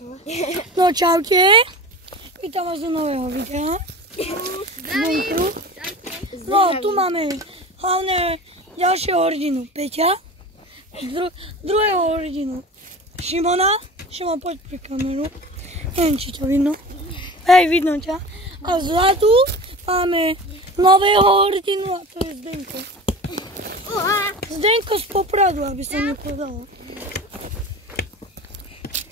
No čaute. Vítam vás do nového videa. Zdravím. No tu máme hlavne ďalšieho hrdinu Peťa. Druhého hrdinu Šimona. Šimon, poď pri kameru. Neviem, či to vidno. Hej, vidno ťa. A vzadu máme nového hrdinu a to je Zdenko. Zdenko z Popradu, aby sa nepovedalo.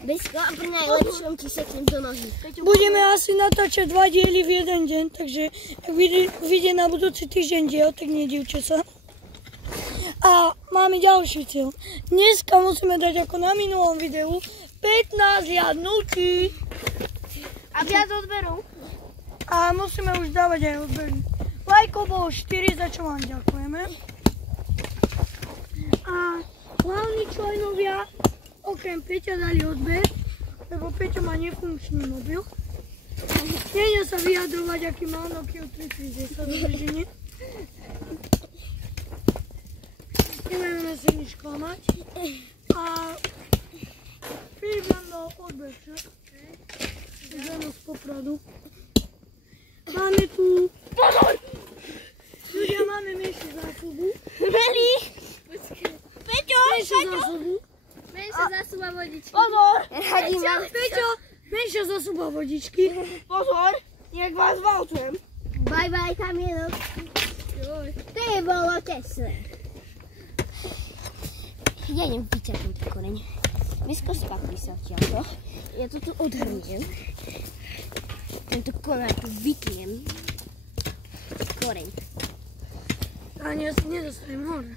Bezko a pri najlepšom ti seknem do nohy. Budeme asi natáčať 2 diely v jeden deň, takže ak vyjde na budúci týždeň diel, tak nedivte sa. A máme ďalší cieľ. Dneska musíme dať ako na minulom videu 15 jadnutí. A viac odberov. A musíme už dávať aj odbery. Lajkov bolo 4, za čo vám ďakujeme. A hlavní členovia okrem Peťa dali odber, lebo Peťo má nefunkčný mobil. Nejde sa vyjadrovať, aký má Nokia 3310 zadrženie. Nebudeme sa nič klamať. A Filip nám dal odber, čo? Ženu z Popradu. Máme tu... Ľudia, máme menšiu zásobu. Meli! Peťo! Menšiu zásobu. Menšia zásoba vodičky. Pozor! Peťo, menšia zásoba vodičky. Pozor! Nech vás valčujem. Bye bye, kamienok. To je bolo tesné. Ja idem vyťahnuť koreň. Vysko spakuj sa odtiaľto. Ja to tu odhrniem. Tento koreň tu vytnem. Koreň. Ani ja si nedostanem hore.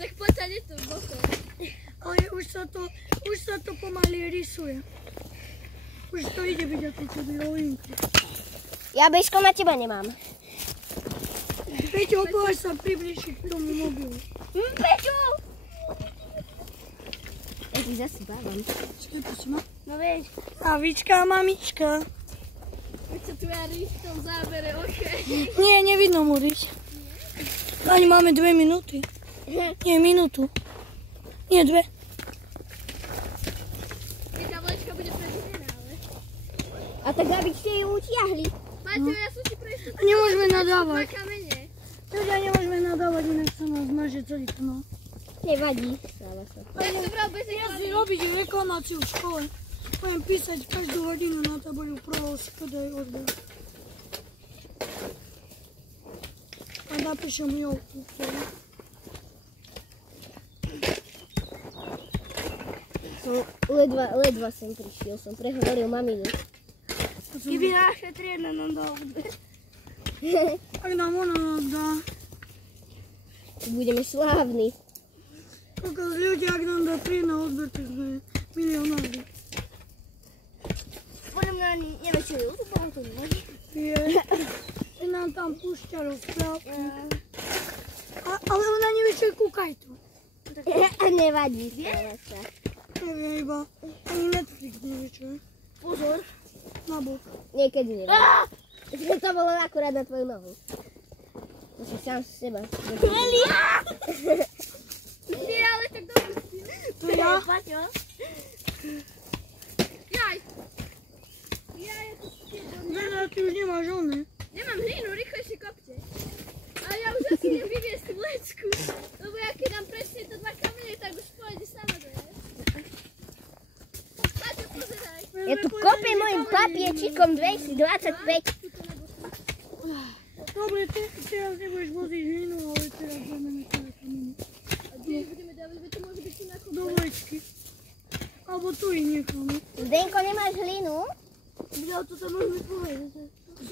Tak poď sa nie tu bokom. Ale už sa to pomaly rysuje. Už to ide byť ako keby rovinky. Ja Bežko na teba nemám. Peťo, opovaž sa približiť k tomu mobilu. Peťo! Ja si zasypávam. Počkaj, prosím ma. No vieš. Avička a mamička. Veď sa tu ja rýš v tom zábere, okej. Nie, nevidno mu rys. Ani máme 2 minúty. Nie, minútu. Nie, 2. Tá vlečka bude preživená, ale... A tak aby ste ju utiahli. Paťo, ja som si prešla... A nemôžeme nadávať. Na kamene. Ľudia, nemôžeme nadávať, inak sa nás zmaže celý kanál. Nevadí. Stáva sa. Tak to bral bez Ja si robiť reklamáciu v škole. Budem písať každú hodinu na tabuľu pro škodaj odber. A napíšem Jolku. Ledva som prišiel, som prehovoril maminu. Keby naša triedna nám dá odber. Ak nám ona dá. Budeme slávni. Kokos ľudia, ak nám dá triedna odber, tak sme milionári. Podľa mňa neviem, čo je YouTube, to nevadí. Je nám tam púšťa rozprávku. Ale ona nevie, čo je kúkajto. Nevadí, stáva sa. Nevie iba, ani Netflix nevie, čo je. Pozor. Na bok. Niekedy neviem. To bolo akurát na tvoju nohu. To si sám z seba. Meli! Ty ale tak dobre si. To ja? Paťo. Jaj. Jaj, ja to si Vena, ty už nemáš one. Nemám hlínu, rýchlejšie kopte. Ale ja už asi idem vyviesť tú vlečku. Lebo ja keď dám presne to 2 kamene, tak už pôjde sama do jesť. Paťo, pozeraj. Ja tu kopiem mojim papiečikom 225. Dobre, teraz nebudeš voziť hlinu, ale teraz budeme nekladať kamene. A kde budeme dávať, veď to môže byť tu na kopce. Do vlečky. Alebo tu ich necháme. Zdenko, nemáš hlinu? Ja to tam môžeme povedať.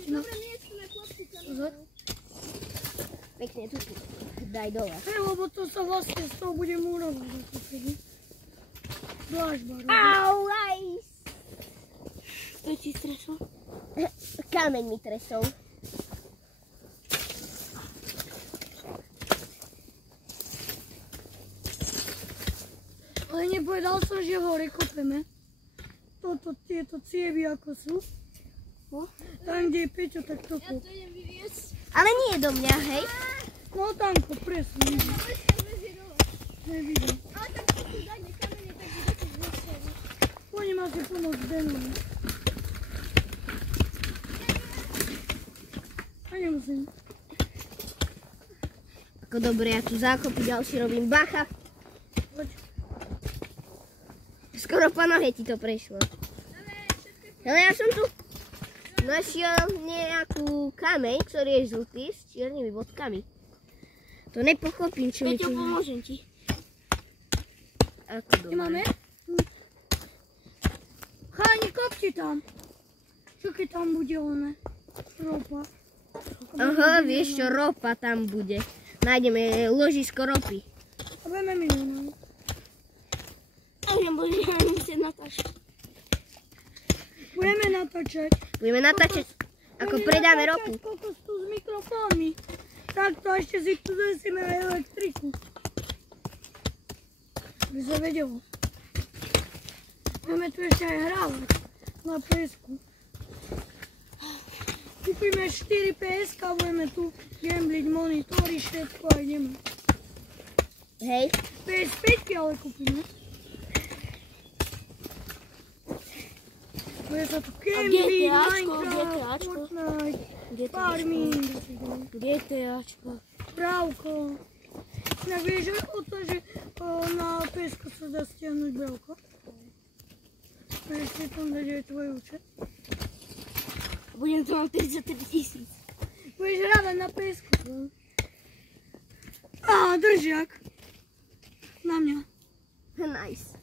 Dobre, miesto na klopku kamene. Pekne tu daj dole. Hej, lebo to sa vlastne z toho bude múrovať. Dlážba. Au, aj! To ti stresol? Kameň mi tresol. Ale nepovedal som, že hore kopeme. Tieto cievy ako sú. Tam, kde je Peťo, tak to kop. Ja to idem vyviesť. Ale nie do mňa, hej? No tam kop, presne. Nevidím. Ale tam sú tu dajne kamene, tak bude to zvyšené. Poď Oni máte pomôcť Denovi. A nemusím. Ako dobre, ja tu zákopy ďalší robím. Bacha! Poď. Skoro po nohe ti to prešlo. Ale ja som tu našiel nejakú kameň, ktorý je žltý s čiernymi bodkami. To nepochopím, čo mi tu... Peťo, pomôžem ti. Ako dobre. Nemáme? Cháni, kopči tam. Čo keď tam bude oné? Ropa. Aha, vieš čo, ropa tam bude. Nájdeme ložisko ropy. A budeme minúť. Budeme musieť natáčať. Budeme natáčať. Ako predáme ropu. Kokos tu s mikrofónmi. Takto ešte si tu zesíme aj elektriku. By sa vedelo. Budeme tu ešte aj hrávať na PS-ku. Kúpime 4 PS-ka a budeme tu gambliť monitory, všetko a ideme. Hej. PS5 ale kúpime. Bude sa tu gambliť, Minecraft, Fortnite, Farming, GTAčko. Bravko. Inak vieš o to, že na PS-ku sa dá stiahnuť Bravko? Budeš si tam dať aj tvoj účet. Budem to mať 33 000. Budeš hrávať na PS-ku. Á, držiak. Na mňa. Nice.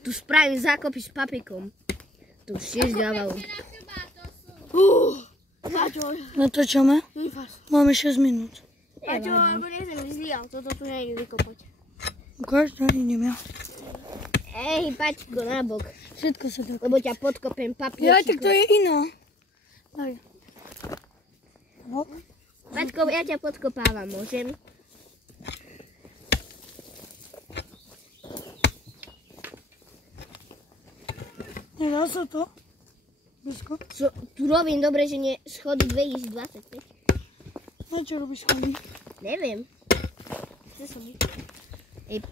Tu spravím zákopy s papikom. Tu už tiež dávalo. Natáčame? Máme 6 minút. Paťo, alebo nezem zlial, toto tu nejde vykopať. Ukáž, tak idem ja. Ej, Paťko, nabok. Všetko sa dá. Lebo ťa podkopem papiečikom. Ja, tak to je iná. Daj. Paťko, ja ťa podkopávam, môžem? Nedá sa to? Blízko. Tu robím dobre, že nie schody 2025. Na čo robíš schody? Neviem. Chce som byť. Ej.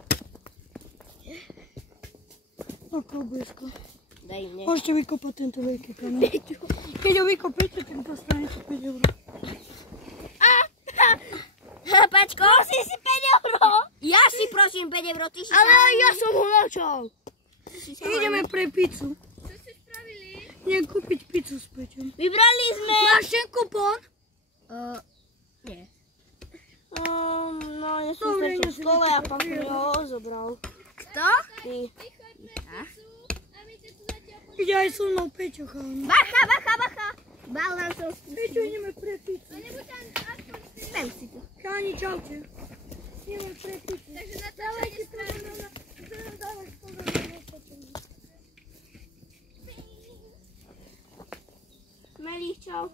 Ako blízko. Daj mne. Môžete vykopať tento veľký kameň. Keď ho vykopíte, tak dostanete 5 €. Paťko, si 5 €. Ja si prosím 5 €, ty si... Ale ja som ho načal. Ideme pre pizzu. Čo ste spravili? Idem kúpiť pizzu s Peťom. Vybrali sme... Máš ten kupón? Nie. No, ja som Dobre, v škole a pán mi ho zobral. Kto? Ty. Vychoďme pizzu a my ťa tu zatiaľ Ide aj so mnou Peťo, cháni. Bacha, bacha, bacha. Balán som Peťo, ideme pre pizzu. A nebuď tam aspoň ty. Spem si to. Cháni, čaute. Ideme pre pizzu. Takže natáčanie spravíme. Dávaj pozor na natáčanie. Melí, čau.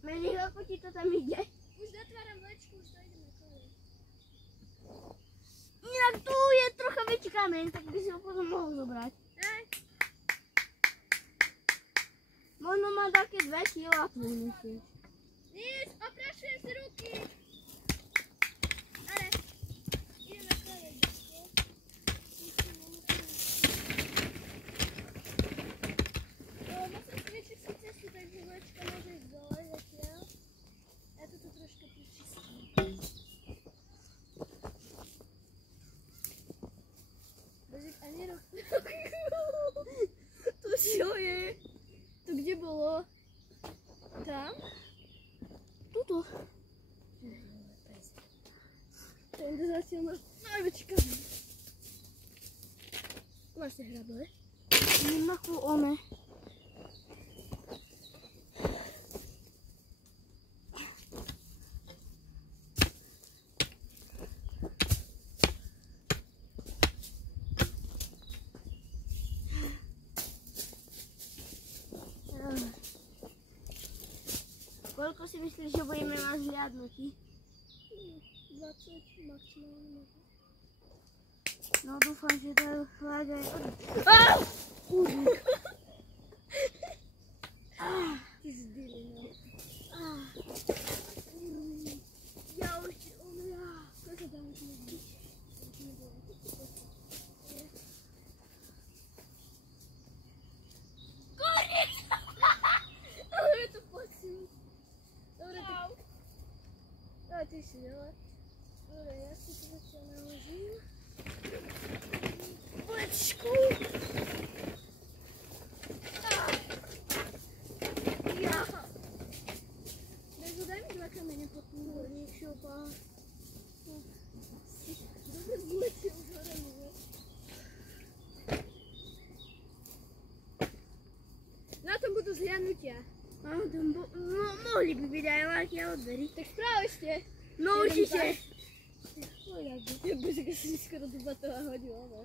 Melí, ako ti to tam ide? Už zatváram vlečku, už to ideme kolej. Inak tu je trocha väčší kameň, tak by si ho potom mohol zobrať. Možno má také 2 kg a tu musíš. Nis, oprašujem si ruky. Ale, ideme kolej. Musím zväčšiť si cestu, takže vlečka môže ísť dole zatiaľ. Ja to tu troška pričistím. Božek, ani rok. To čo je? To kde bolo? Tam? Tuto. To je zatiaľ máš najväčší kameň. Máš si hrable? Nakú one. Koľko si myslíš, že budeme mať zhliadnutí? 20 maximálne. No dúfam, že dajú hľadať aj od... Ty zdýli, no. Ja už ti umrá. Koľko tam musíme byť? Koniec! Ale je to pocit. Dobre, tak... A ty si, ale... Dobre, ja si to zatiaľ naložím. Vlečku. Jaha. Bezu, daj mi 2 kamene pod tým hornejšou pár. Dobre, vlečie už hore nie. Na tom budú zhľadnutia. No, mohli by byť aj lajky a odbery. Tak práve ste. No určite. Ja bože, keď si skoro do batova hodila, ne?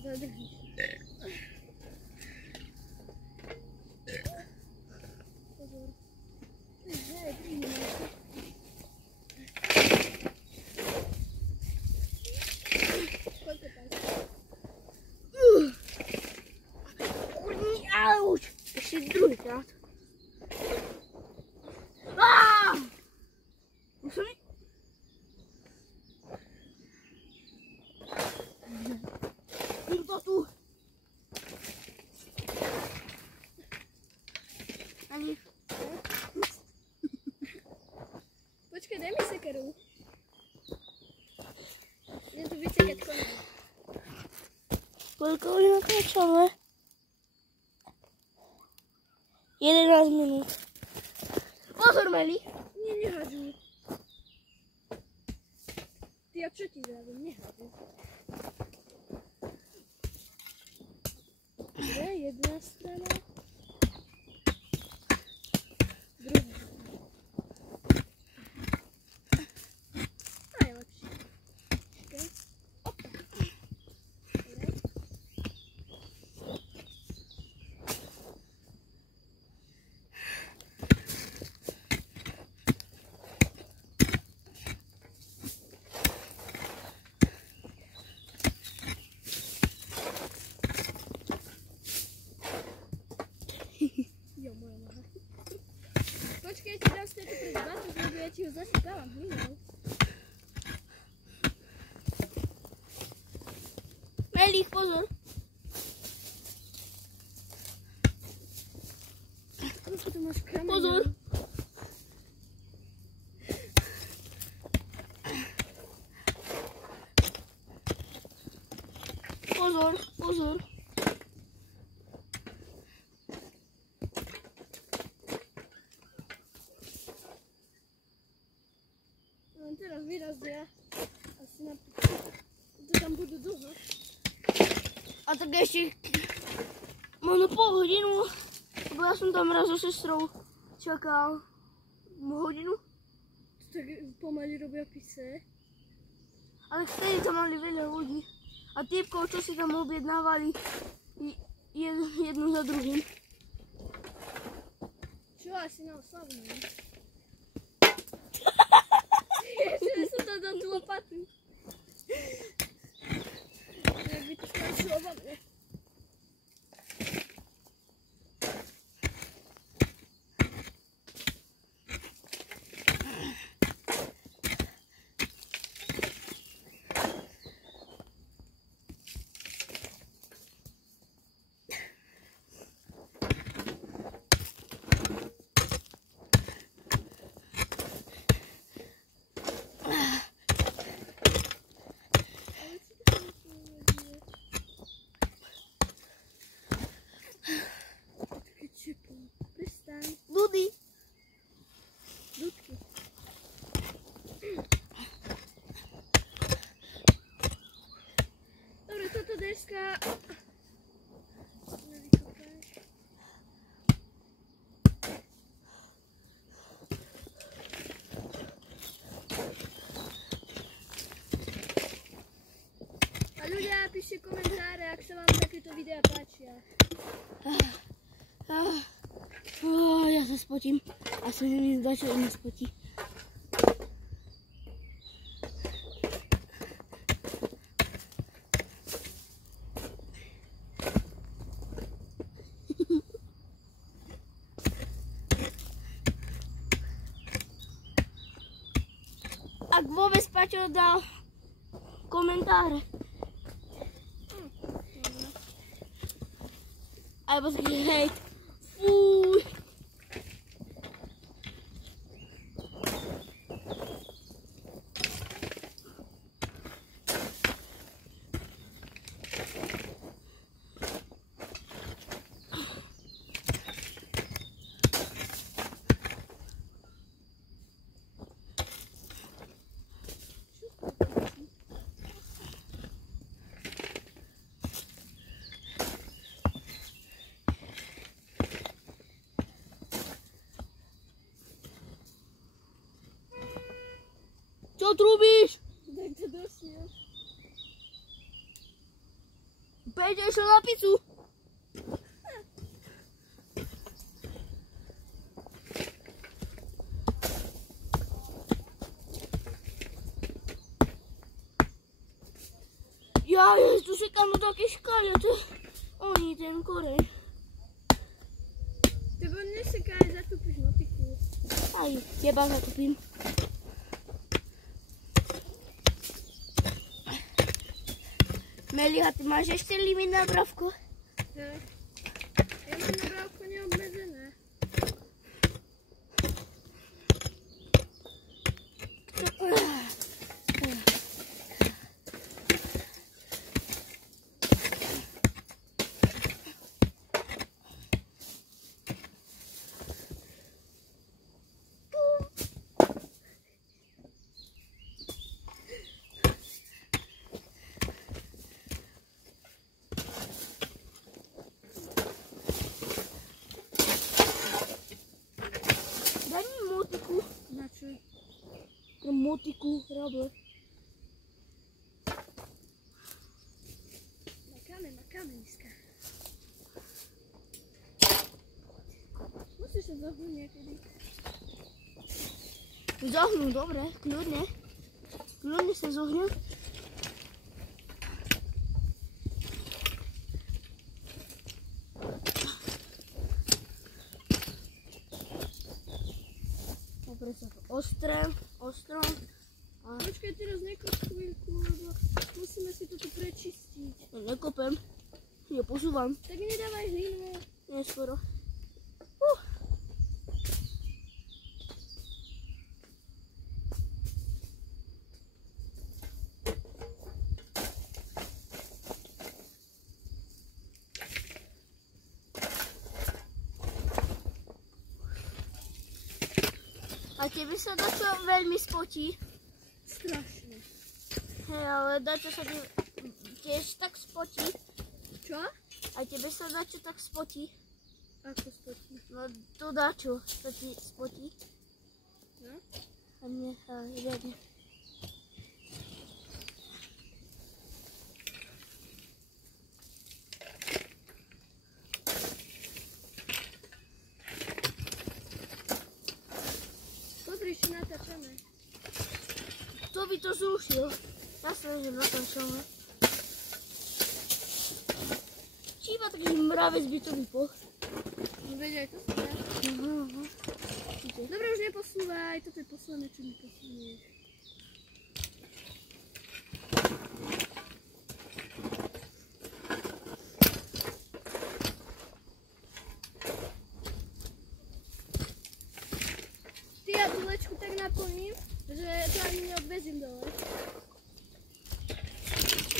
Zadržíš. Pozor. Hej, príjme. Koľko tam? Auč! Ešte druhýkrát. Musím... Tým to tu. Ani. Počkaj, daj mi sekeru. Idem tu vysekať konia. Koľko už natáčame? 11 minút. Pozor, Meli. Nie, nehádzuj. Ty, a čo ti zravím? Nehádzuj. Dobre, jedna strana. Druhá. Najlepšie. Počkaj. Opa. Dobre. Jo, moja noha. Počkaj, ti dám späť pred batok, lebo ja ti ho zasypávam hlinou. Meli, pozor. Koľko tu máš kameňov? Pozor. Pozor, pozor. No teraz vyrazia. Asi na... To tam budú dlho. A tak ešte možno pol hodinu, lebo ja som tam raz so sestrou čakal hodinu. Tak pomaly robia pise. Ale vtedy tam mali veľa ľudí. A typkov, čo si tam objednávali jednu za druhým. Čo, asi na oslavu, ne? Ja som tam dal tú lopatu. Jak by to skončilo vo mne. Dudy. Dudky. Dobre, toto deska... Nevykopáš. A ľudia, píšte komentáre, ak sa vám takéto videá páčia. Ja sa spotím. A sa mi zdá, čo iné spotí. Paťo dal komentáre. Alebo taký hejt. Fúj. Čo trúbíš? Tak to došiel. Peťo išiel na pizzu. Ja, tu się tam takie škály, to oni ten koreň. Tebo nesekaj, zatúpiš motiku. Aj, teba zakúpim. Meliha, ty máš ešte limit na bravko? Hej. Ja mám na brávko neobmedzené. Daj mi motiku. Na čo? Motiku robię. Makamy niska. Musíš sa zohnúť niekedy. Zohnú, dobre, kľudne. Kľudne sa zohnú. Dobre sa to ostrom. Počkaj, teraz nekop chvíľku, lebo musíme si toto prečistiť. Nekopem. Ja posúvam. Tak nedávaj hlinu. Neskoro. A tebe sa dačo veľmi spotí. Strašne. Hej, ale dačo sa ti tiež tak spotí. Čo? A tebe sa dačo tak spotí. Ako spotí? No to dačo sa ti spotí. No? A mne sa jedne. Pozri, či natáčame. Kto by to zrušil? Jasné, že natáčame. Či iba taký mravec by to vypol. Veď aj to sa dá. Dobre, už neposúvaj. Toto je posledné, čo mi posunieš. Ty, ja tú lečku tak naplním, že to ani neodvezím dole.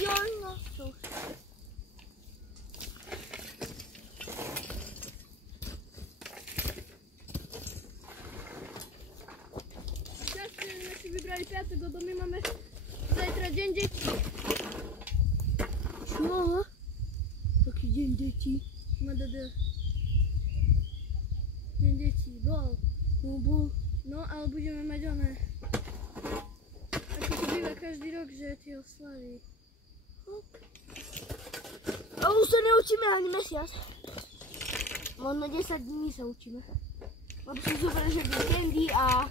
Joj, no to už. Šťastie, sme si vybrali piatok, lebo my máme zajtra deň detí. Čo? Taký deň detí. MDD. Deň detí, bol. No bol. No, ale budeme mať oné. Ako to býva každý rok, že tie oslavy. A už sa neučíme ani mesiac. Možno 10 dní sa učíme. Lebo som zobrali, že víkendy a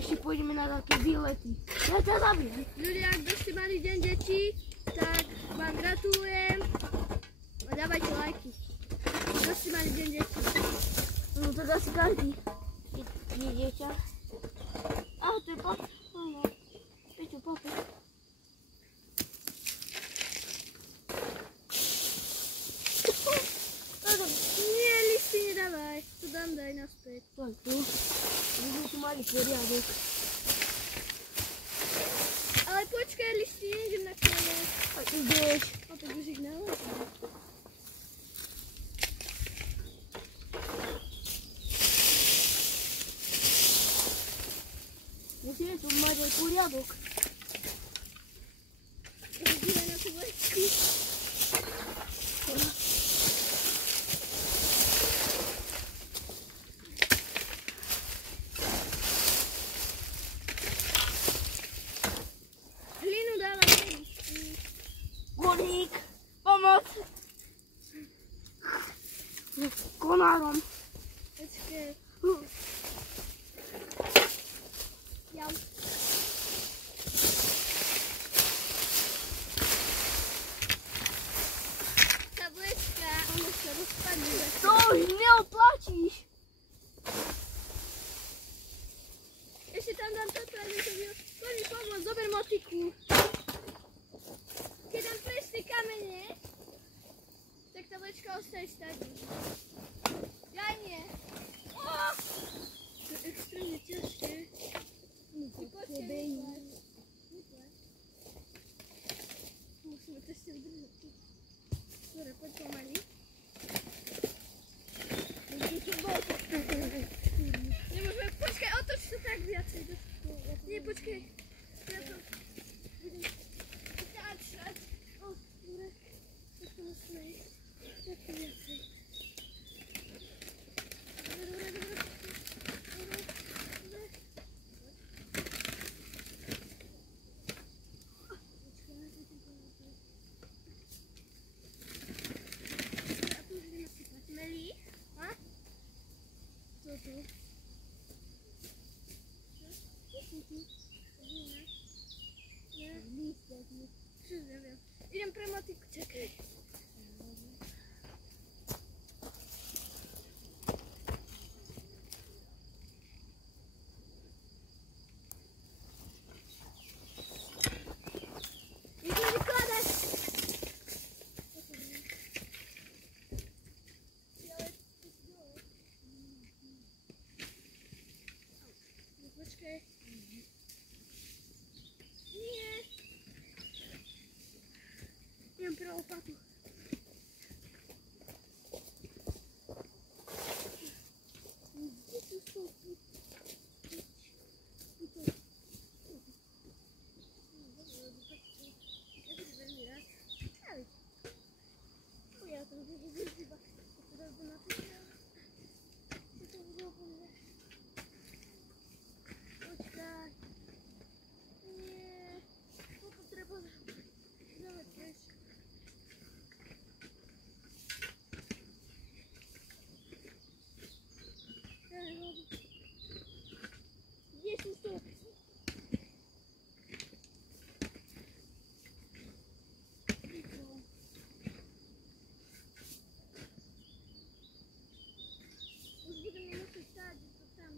ešte pôjdeme na také výlety. Ja ťa zabijem. Ľudia, kto ste mali deň detí, tak vám gratulujem a dávajte lajky. Kto ste mali deň detí? No tak asi každý je dieťa. Ahoj, to je pap. Peťo, pap. poriadok. Ale počkaj, lišty, idem na koniec. A ideš. A tak už ich naložím. Musíme tu mať aj poriadok. Rozdielaj na tú vrstky. Hlinu dávam nejistý. Koník, pomoc! S konárom. Počkej. Ja. Tá bleska, ona sa rozpadne. To už neoplatíš. Ešte tam dám toto, aby to bylo. Poď mi pomôcť, zober motiku. Keď dám preš tie kamene, tak tá vlečka ostane tady. Jaj nie. To je extrémne ťažké. Ty poďte vyplať. Musíme to ešte udržať. Dobre, poď pomaly. Nemôžeme, počkaj, otoč to tak viacej. Nie, počkaj. Ja to budem vytáčať. Dobre. Tak to musíme ísť. Tak to viacej. Dobre. A tu už ideme sypať. Melí? A? Co tu? Idem pre motiku, čakaj. Idem vykladať. Počkaj. Nie. Idem pre lopatu. Kde sú stopy? Ja budu veľmi rád. Ja to budu vyzývať. Ja to na to. Ja to budu úplne. Počkaj. Nie. Toto treba dáme tiež. Kde sú stopy? Už budeme musieť sádiť to tam.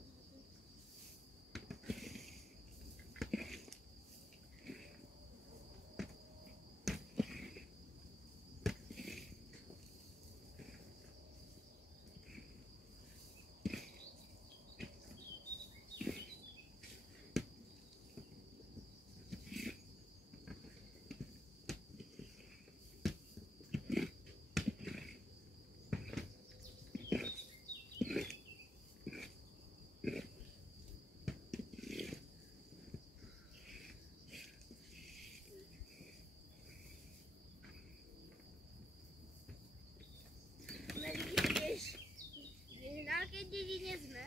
Keď dedine sme.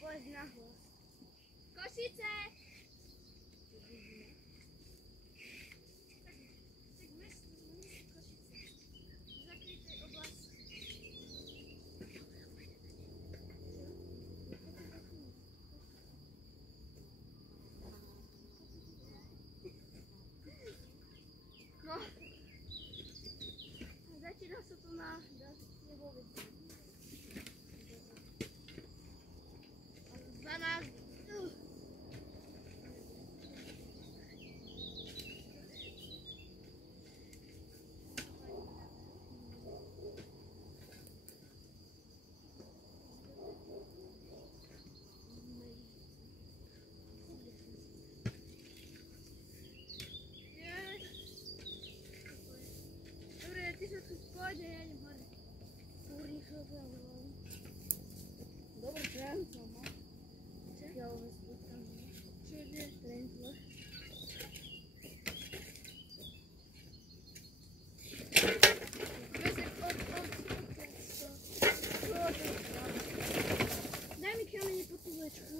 Poď na hlas. Košice! Tak mesto, nie sú Košice. V zakrytej oblasti. No. Začína sa to na nebovec. 12. Pôjde, ja idem hore. Dobre, kránca, no. Ja ho spúšťam. Čože? Rentlo. Daj mi kamene po tú vlečku.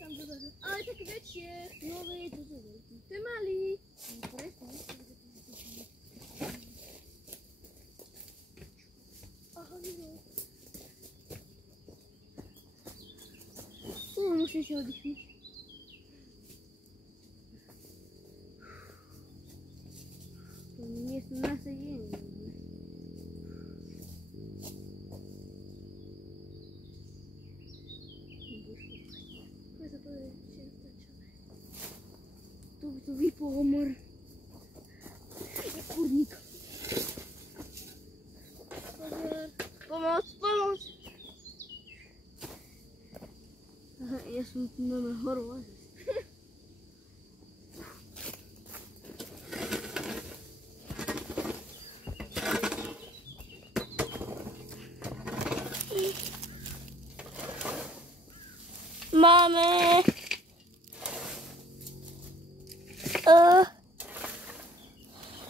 Tam dozadu. Ale také väčšie. No veď, toto je veľký. To je malý. Presne. Aha, videl. Musím si oddychnúť. To nie sú na sedenie. Poď sa pozrieť, či je stačové. Tu by to vypol homor. Kurník. Pozor. Pomoc, pomoc. Aha, ja som tu na horu. Máme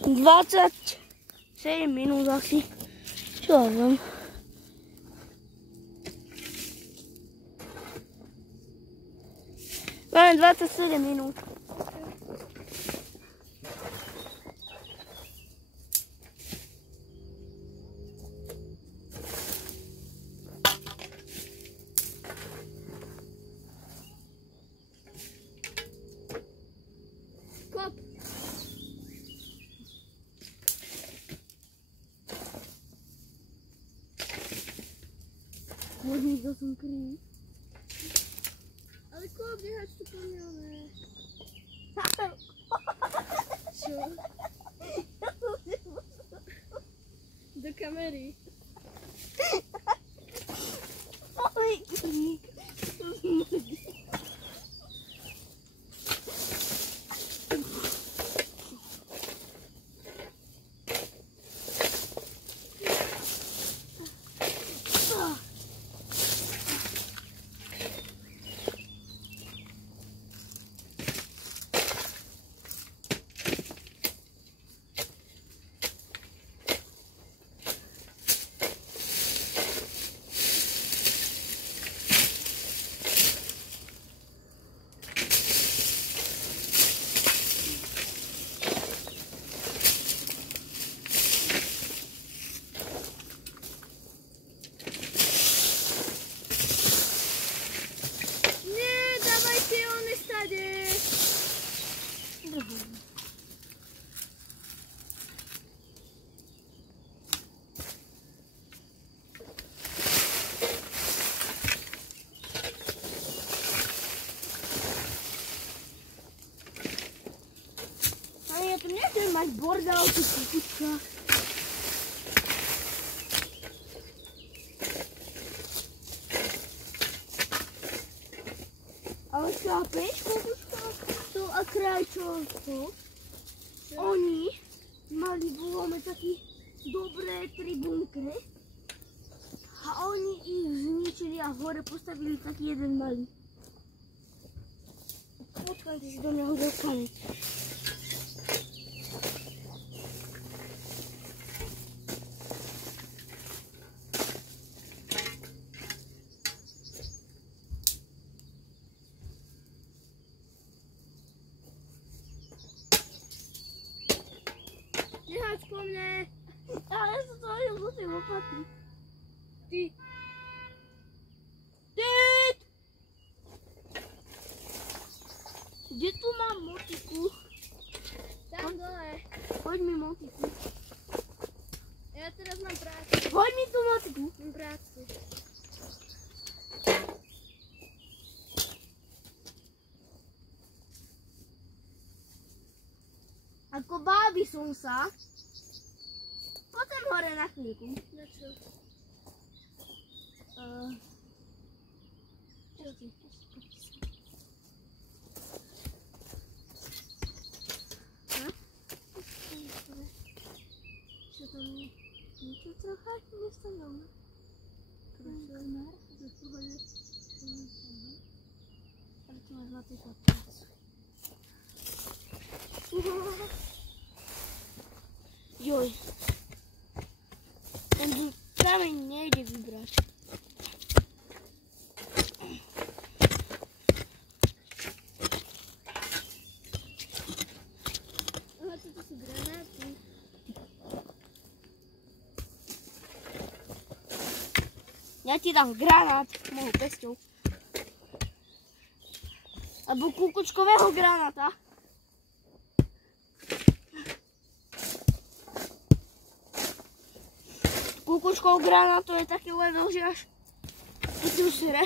27 minút asi. Čo ja viem. Máme 27 minút. Kop. Možno to som krý. Ale kop, nehač tu po mňa, ne. Čo? Do kamery. Oj, kurník. Ale ja tu nechcem mať bordel, ty kukučka. Ale chápeš, kukučka? To a krajčovstvo, oni mali v Lome také dobré 3 bunkre a oni ich zničili a hore postavili taký jeden malý. Počkaj, ty si do neho dostane. Nehač po mne. Ale ja som to hodil do tej lopaty. Ty. Tyt! Kde tu mám motiku? Tam dole. Hoď mi motiku. Ja teraz mám prácu. Hoď mi tú motiku. Mám prácu. Ako bábi som sa. Potom hore na chvíľku. Na čo? Čo ti? To trochę niestawione. Ale tu masz na tej podpisie. Joj. Ten kamień nejde vybrať. Ale toto sú granáty. Ja ti dám granát mojou pesťou. Alebo kúkučkového granáta. Kúkučkov granát to je taký level, že až to si usere.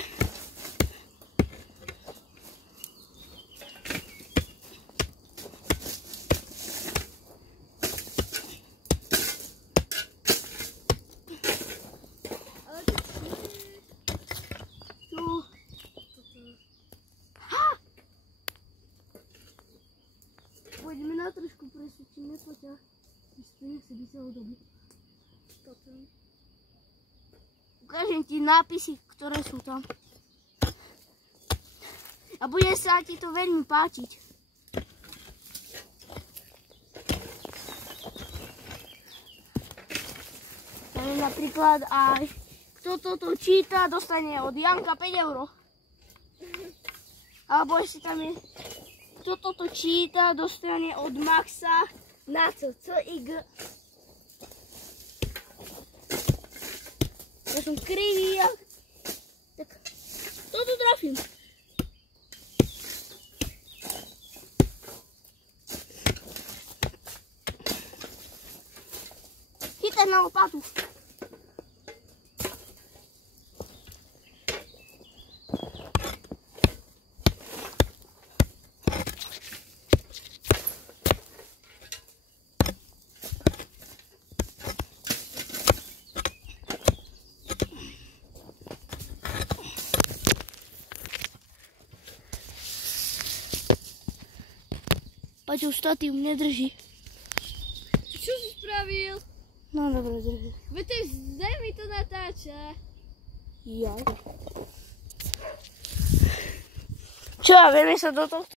Ale to Tu. Poďme na trošku presvedčíme, poďa. Nech si by sa udobí. potom. Ukážem ti nápisy, ktoré sú tam. A bude sa ti to veľmi páčiť. Tam je napríklad aj kto toto číta, dostane od Janka 5 €. Alebo ešte tam je kto toto číta, dostane od Maxa na CCIG. Ja som krivý, tak toto trafím. Chytaj na lopatu. Paťo, statív nedrží. Čo si spravil? No dobre, drží. Veď tej zemi to natáča. Jaj. Čo, vieme sa do toho